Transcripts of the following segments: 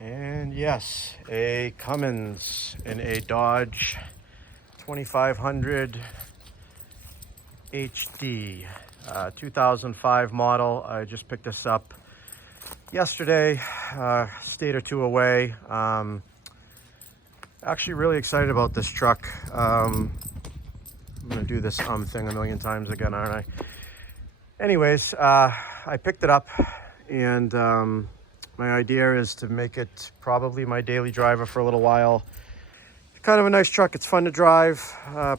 And yes, a Cummins in a Dodge 2500 HD, 2005 model. I just picked this up yesterday, state or two away. Actually really excited about this truck. I'm gonna do this thing a million times again, aren't I? Anyways, I picked it up, and my idea is to make it probably my daily driver for a little while. Kind of a nice truck. It's fun to drive.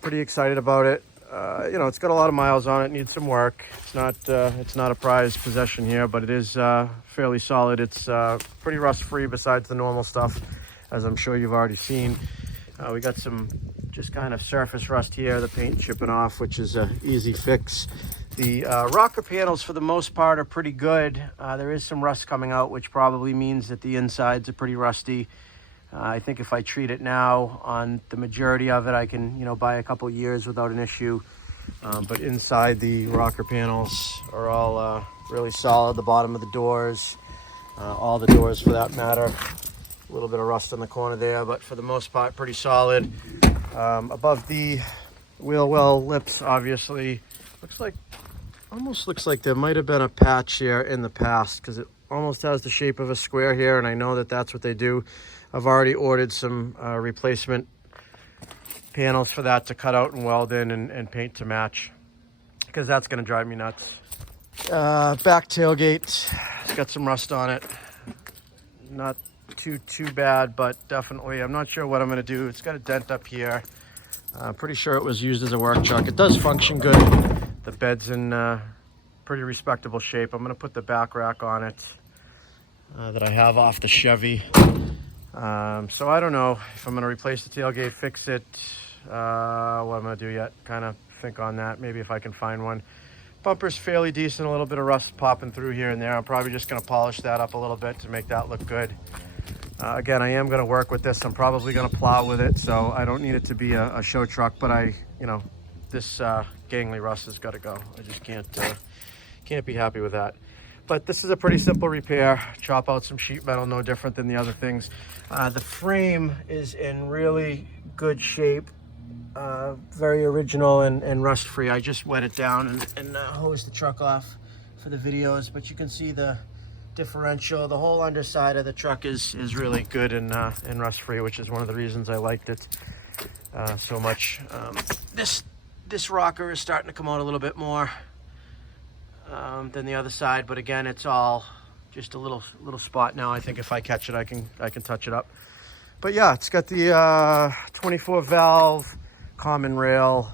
Pretty excited about it. It's got a lot of miles on it. Needs some work. It's not a prized possession here, but it is fairly solid. It's pretty rust free besides the normal stuff, as I'm sure you've already seen. We got some just kind of surface rust here, the paint chipping off, which is an easy fix. The rocker panels for the most part are pretty good. There is some rust coming out, which probably means that the insides are pretty rusty. I think if I treat it now on the majority of it, I can buy a couple years without an issue. But inside, the rocker panels are all really solid. The bottom of the doors, all the doors for that matter. A little bit of rust in the corner there, but for the most part, pretty solid. Above the wheel well lips, obviously, almost looks like there might have been a patch here in the past, because it almost has the shape of a square here, and I know that that's what they do. I've already ordered some replacement panels for that to cut out and weld in and paint to match, because that's going to drive me nuts. Back tailgate, it's got some rust on it. Not too bad, but definitely I'm not sure what I'm going to do. It's got a dent up here. Pretty sure it was used as a work truck. It does function good. The bed's in pretty respectable shape. I'm going to put the back rack on it that I have off the Chevy. So I don't know if I'm going to replace the tailgate, fix it, what I'm going to do yet. Kind of think on that, maybe if I can find one. Bumper's fairly decent, a little bit of rust popping through here and there. I'm probably just going to polish that up a little bit to make that look good. Again, I am going to work with this. I'm probably going to plow with it, so I don't need it to be a show truck, but this gangly rust has got to go. I just can't be happy with that. But this is a pretty simple repair. Chop out some sheet metal, no different than the other things. The frame is in really good shape, very original and rust free. I just wet it down and hosed the truck off for the videos, but you can see the differential. The whole underside of the truck is really good and rust free, which is one of the reasons I liked it so much. This rocker is starting to come out a little bit more than the other side, but again, it's all just a little spot now. I think if I catch it, I can touch it up. But yeah, it's got the 24 valve common rail.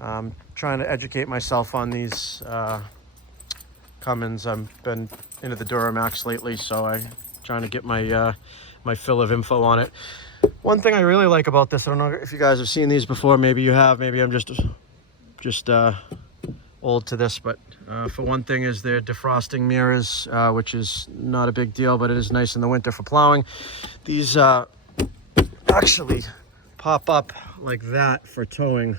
I'm trying to educate myself on these Cummins. I've been into the Duramax lately, so I'm trying to get my my fill of info on it. One thing I really like about this, I don't know if you guys have seen these before, maybe you have, maybe I'm just old to this, but for one thing is their defrosting mirrors, which is not a big deal, but it is nice in the winter for plowing. These actually pop up like that for towing.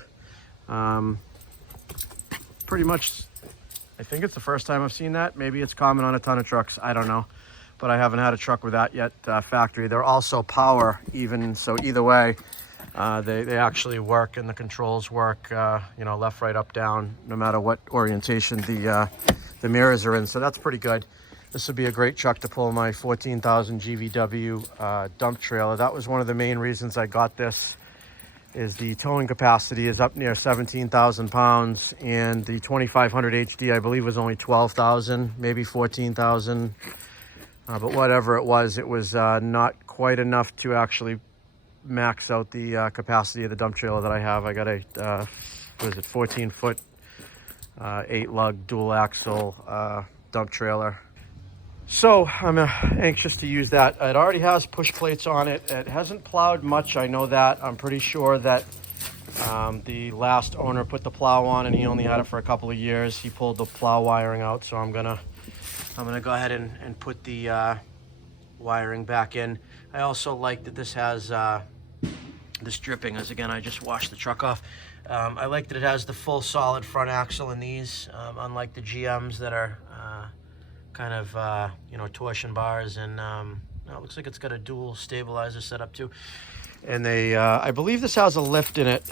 Pretty much, I think it's the first time I've seen that. Maybe it's common on a ton of trucks, I don't know, but I haven't had a truck with that yet, factory. They're also power even, so either way, they actually work, and the controls work, left, right, up, down, no matter what orientation the mirrors are in. So that's pretty good. This would be a great truck to pull my 14,000 GVW dump trailer. That was one of the main reasons I got this, is the towing capacity is up near 17,000 pounds, and the 2500 HD, I believe, was only 12,000, maybe 14,000. But whatever it was not quite enough to actually max out the capacity of the dump trailer that I have. I got a 14-foot 8-lug dual axle dump trailer. So I'm anxious to use that. It already has push plates on it. It hasn't plowed much, I know that. I'm pretty sure that the last owner put the plow on, and he only had it for a couple of years. He pulled the plow wiring out, so I'm gonna go ahead and put the wiring back in. I also like that this has this dripping, as again, I just washed the truck off. I like that it has the full solid front axle in these, unlike the GMs that are kind of torsion bars and Now it looks like it's got a dual stabilizer setup too. And they, I believe this has a lift in it.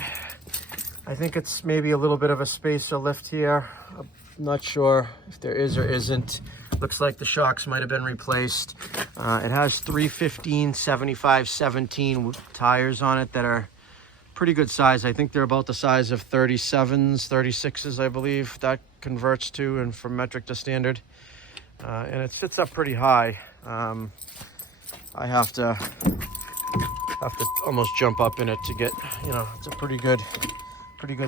I think it's maybe a little bit of a spacer lift here. I'm not sure if there is or isn't. Looks like the shocks might have been replaced. It has 315, 75, 17 tires on it that are pretty good size. I think they're about the size of 37s, 36s, I believe that converts to, and from metric to standard. And it sits up pretty high. I have to almost jump up in it to get, you know, it's a pretty good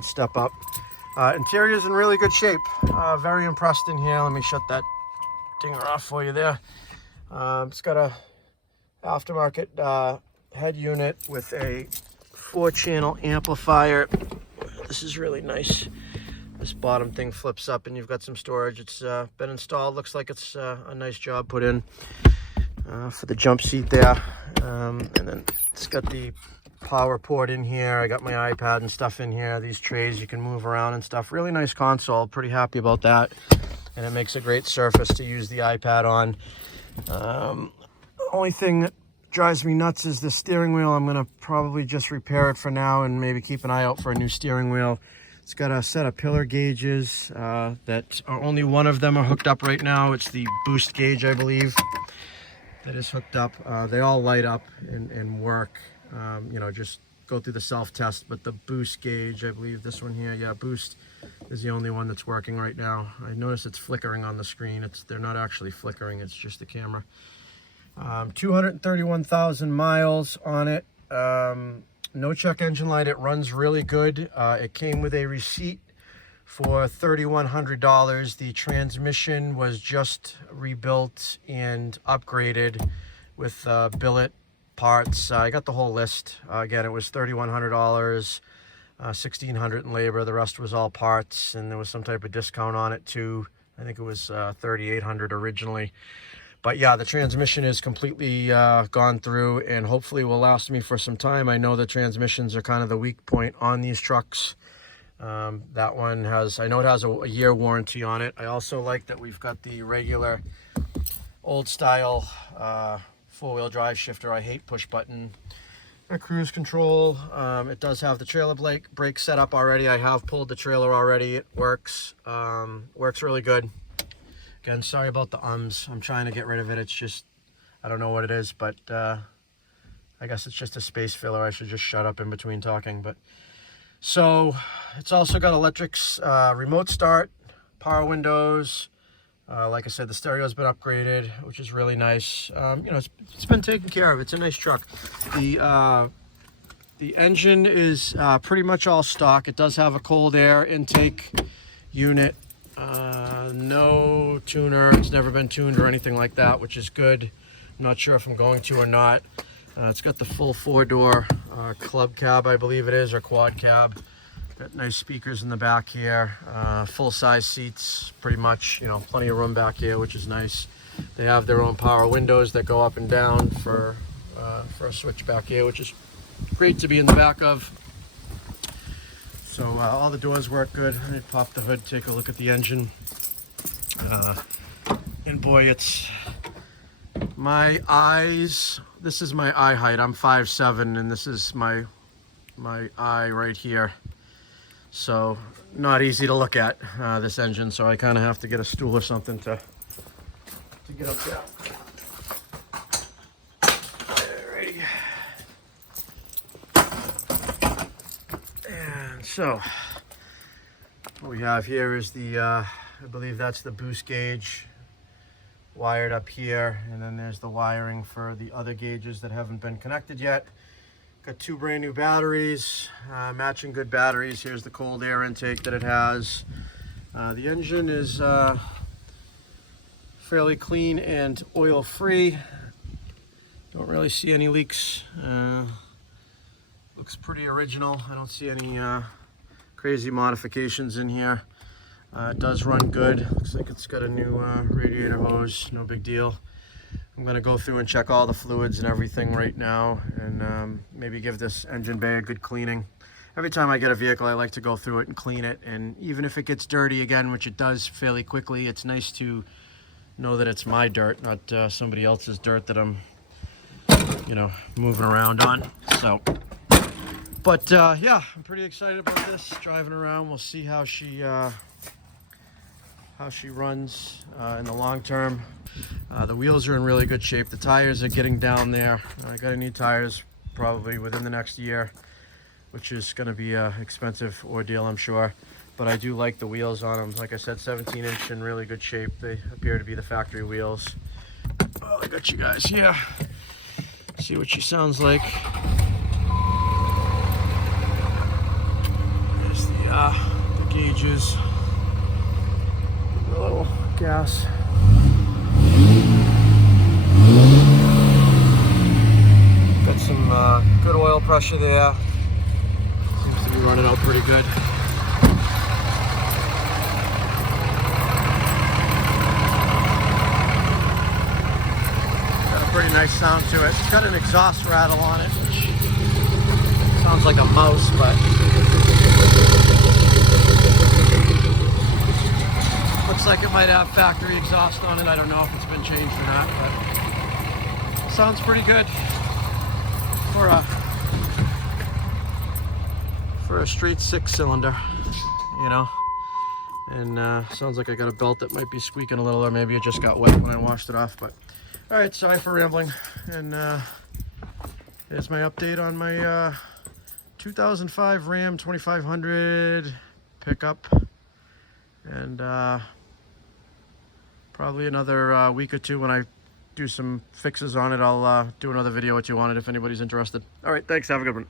step up. Interior's in really good shape. Very impressed in here. Let me shut that dinger off for you there. It's got a aftermarket head unit with a 4-channel amplifier. This is really nice. This bottom thing flips up and you've got some storage. It's been installed. Looks like it's a nice job put in for the jump seat there. And then it's got the power port in here. I got my iPad and stuff in here. These trays you can move around and stuff. Really nice console. Pretty happy about that. And it makes a great surface to use the iPad on. Only thing that drives me nuts is the steering wheel. I'm gonna probably just repair it for now and maybe keep an eye out for a new steering wheel. It's got a set of pillar gauges that are only one of them are hooked up right now. It's the boost gauge, I believe, that is hooked up. They all light up and work. You know, just go through the self-test, but the boost gauge, I believe this one here, yeah, boost is the only one that's working right now. I notice it's flickering on the screen. They're not actually flickering, it's just the camera. 231,000 miles on it. No check engine light. It runs really good. It came with a receipt for $3,100. The transmission was just rebuilt and upgraded with billet parts. I got the whole list. Again, it was $3,100, $1,600 in labor. The rest was all parts, and there was some type of discount on it too. I think it was $3,800 originally. But yeah, the transmission is completely gone through and hopefully will last me for some time. I know the transmissions are kind of the weak point on these trucks. That one has, I know it has a year warranty on it. I also like that we've got the regular old style four-wheel drive shifter. I hate push button cruise control. It does have the trailer brake set up already. I have pulled the trailer already. It works. Works really good. Again, sorry about the ums. I'm trying to get rid of it. It's just, I don't know what it is, but I guess it's just a space filler. I should just shut up in between talking. But so it's also got electrics, remote start, power windows. Like I said, the stereo's been upgraded, which is really nice. You know, it's been taken care of. It's a nice truck. The engine is pretty much all stock. It does have a cold air intake unit. No tuner. It's never been tuned or anything like that, which is good. I'm not sure if I'm going to or not. It's got the full 4-door club cab, I believe it is, or quad cab. Got nice speakers in the back here. Full-size seats, pretty much. You know, plenty of room back here, which is nice. They have their own power windows that go up and down for a switch back here, which is great to be in the back of. So all the doors work good. Let me pop the hood, take a look at the engine. And boy, it's my eyes. This is my eye height. I'm 5'7", and this is my eye right here. So not easy to look at this engine. So I kind of have to get a stool or something to get up there. Alrighty. And so what we have here is the I believe that's the boost gauge wired up here, and then there's the wiring for the other gauges that haven't been connected yet. Got 2 brand new batteries, matching good batteries. Here's the cold air intake that it has. The engine is fairly clean and oil free. Don't really see any leaks. Looks pretty original. I don't see any crazy modifications in here. It does run good. Looks like it's got a new radiator hose. No big deal. I'm going to go through and check all the fluids and everything right now, and maybe give this engine bay a good cleaning. Every time I get a vehicle, I like to go through it and clean it, and even if it gets dirty again, which it does fairly quickly, it's nice to know that it's my dirt, not somebody else's dirt that I'm you know, moving around on. So, but yeah, I'm pretty excited about this. Driving around, we'll see how she runs in the long term. The wheels are in really good shape. The tires are getting down there. I gotta need tires probably within the next year, which is gonna be a expensive ordeal, I'm sure. But I do like the wheels on them. Like I said, 17-inch in really good shape. They appear to be the factory wheels. Well, I got you guys here. See what she sounds like. There's the gauges. A little gas. Got some good oil pressure there. Seems to be running out pretty good. Got a pretty nice sound to it. It's got an exhaust rattle on it, which sounds like a mouse, but looks like it might have factory exhaust on it. I don't know if it's been changed or not, but sounds pretty good for a straight 6-cylinder, you know. And sounds like I got a belt that might be squeaking a little, or maybe it just got wet when I washed it off. But all right, sorry for rambling. And there's my update on my 2005 Ram 2500 pickup. And probably another week or two when I do some fixes on it, I'll do another video or two on it if anybody's interested. All right, thanks. Have a good one.